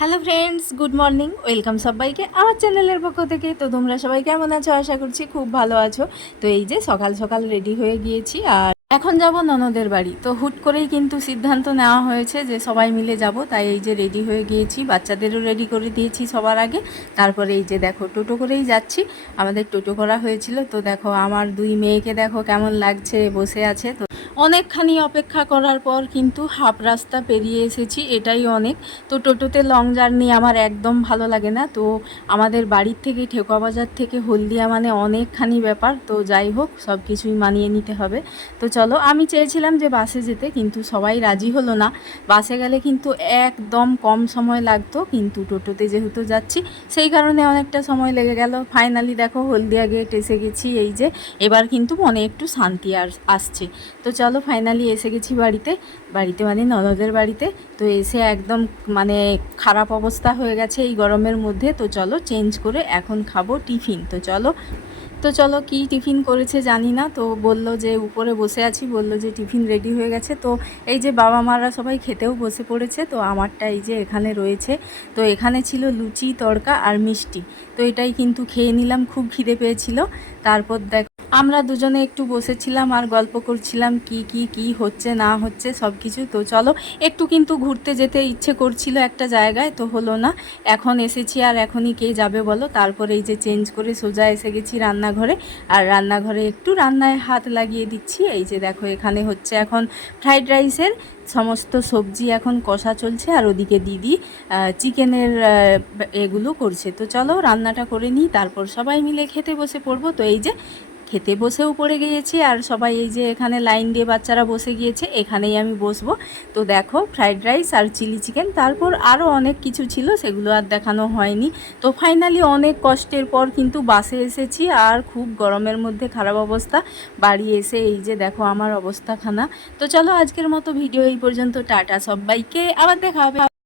Hello friends, good morning. Welcome সবাইকে আমার চ্যানেলের পক্ষ থেকে। তো তোমরা সবাই কেমন আছো? আশা করছি খুব ভালো আছো। তো এই যে সকাল সকাল রেডি হয়ে গিয়েছি আর এখন যাব ননদের বাড়ি। তো হুট করেই কিন্তু সিদ্ধান্ত নেওয়া হয়েছে যে সবাই মিলে যাব, তাই এই যে রেডি হয়ে গিয়েছি, বাচ্চাদেরও রেডি করে দিয়েছি সবার আগে। তারপরে এই যে দেখো টোটো করেই যাচ্ছি, আমাদের টোটো করা হয়েছিল। তো দেখো আমার দুই মেয়েকে দেখো কেমন লাগছে, বসে আছে। তো অনেকখানি অপেক্ষা করার পর কিন্তু হাফ রাস্তা পেরিয়ে এসেছি, এটাই অনেক। তো টোটোতে লং জার্নি আমার একদম ভালো লাগে না। তো আমাদের বাড়ির থেকে ঠেকুয়া বাজার থেকে হলদিয়া মানে অনেকখানি ব্যাপার। তো যাই হোক, সব কিছুই মানিয়ে নিতে হবে। তো চলো, আমি চেয়েছিলাম যে বাসে যেতে, কিন্তু সবাই রাজি হলো না। বাসে গেলে কিন্তু একদম কম সময় লাগতো, কিন্তু টোটোতে যেহেতু যাচ্ছি সেই কারণে অনেকটা সময় লেগে গেল। ফাইনালি দেখো হলদিয়া গেট এসে গেছি। এই যে এবার কিন্তু মনে একটু শান্তি আসছে। তো চলো, ফাইনালি এসে গেছি বাড়িতে। বাড়িতে মানে ননদের বাড়িতে। তো এসে একদম মানে খারাপ অবস্থা হয়ে গেছে এই গরমের মধ্যে। তো চলো চেঞ্জ করে এখন খাবো টিফিন। তো চলো কি টিফিন করেছে জানি না। তো বলল যে উপরে বসে আছি, বলল যে টিফিন রেডি হয়ে গেছে। তো এই যে বাবা মারা সবাই খেতেও বসে পড়েছে। তো আমারটা এই যে এখানে রয়েছে। তো এখানে ছিল লুচি, তড়কা আর মিষ্টি। তো এটাই কিন্তু খেয়ে নিলাম, খুব খিদে পেয়েছিল। তারপর দেখ আমরা দুজনে একটু বসেছিলাম আর গল্প করছিলাম কি হচ্ছে না হচ্ছে সব কিছু। তো চলো, একটু কিন্তু ঘুরতে যেতে ইচ্ছে করছিল একটা জায়গায়, তো হলো না। এখন এসেছি আর এখনই কে যাবে বলো। তারপরে এই যে চেঞ্জ করে সোজা এসে গেছি রান্নাঘরে। আর রান্নাঘরে একটু রান্নায় হাত লাগিয়ে দিচ্ছি। এই যে দেখো এখানে হচ্ছে এখন ফ্রাইড রাইসের সমস্ত সবজি এখন কষা চলছে, আর ওদিকে দিদি চিকেনের এগুলো করছে। তো চলো রান্নাটা করে নিই, তারপর সবাই মিলে খেতে বসে পড়বো। তো এই যে খেতে বসেও পড়ে গিয়েছি, আর সবাই এই যে এখানে লাইন দিয়ে বাচ্চারা বসে গিয়েছে, এখানেই আমি বসবো। তো দেখো ফ্রাইড রাইস আর চিলি চিকেন, তারপর আরও অনেক কিছু ছিল, সেগুলো আর দেখানো হয়নি। তো ফাইনালি অনেক কষ্টের পর কিন্তু বাসে এসেছি, আর খুব গরমের মধ্যে খারাপ অবস্থা। বাড়ি এসে এই যে দেখো আমার অবস্থাখানা। তো চলো আজকের মতো ভিডিও এই পর্যন্ত। টাটা সবাইকে, আবার দেখা হবে।